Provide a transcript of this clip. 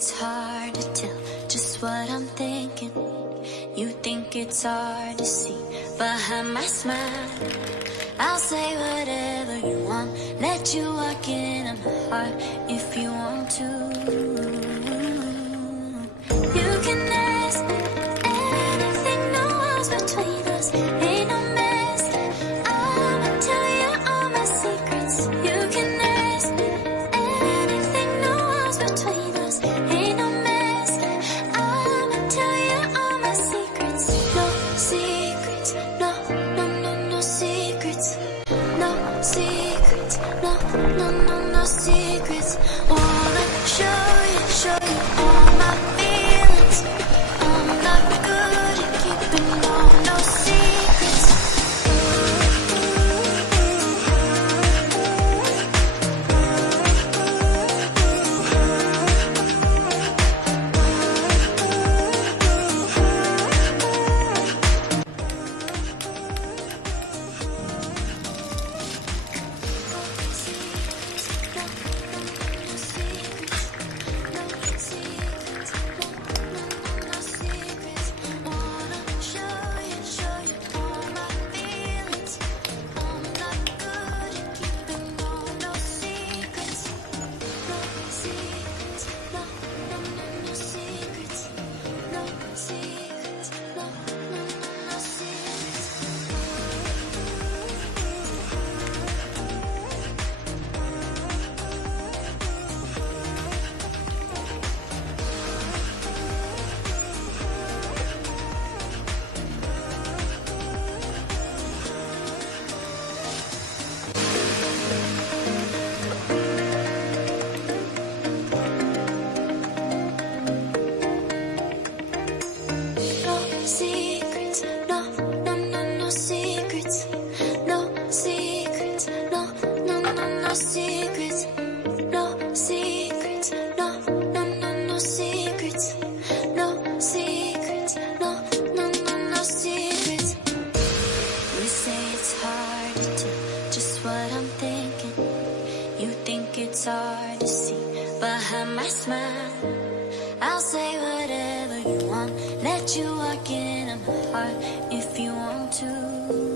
it's hard to tell just what I'm thinking. You think it's hard to see behind my smile. I'll say whatever you want, let you walk into my heart if you want to. You can ask me anything, no walls between us, ain't no mess. I'ma tell you all my secrets. You can ask me anything, no walls between us, ain't no mess. I'ma tell you all my secrets. No secrets, no, no, no, no secrets. No secrets, no, no, no, no secrets. Wanna show you all my feelings. I'm not good at keeping no secrets. Secrets, no, no, no, no secrets. No secrets, no, no, no, no secrets. No secrets, no, no, no, no secrets. No secrets, no, no, no, no secrets. You say it's hard to tell just what I'm thinking. You think it's hard to see behind my smile. I'll say whatever you want, let you walk into my heart if you want to.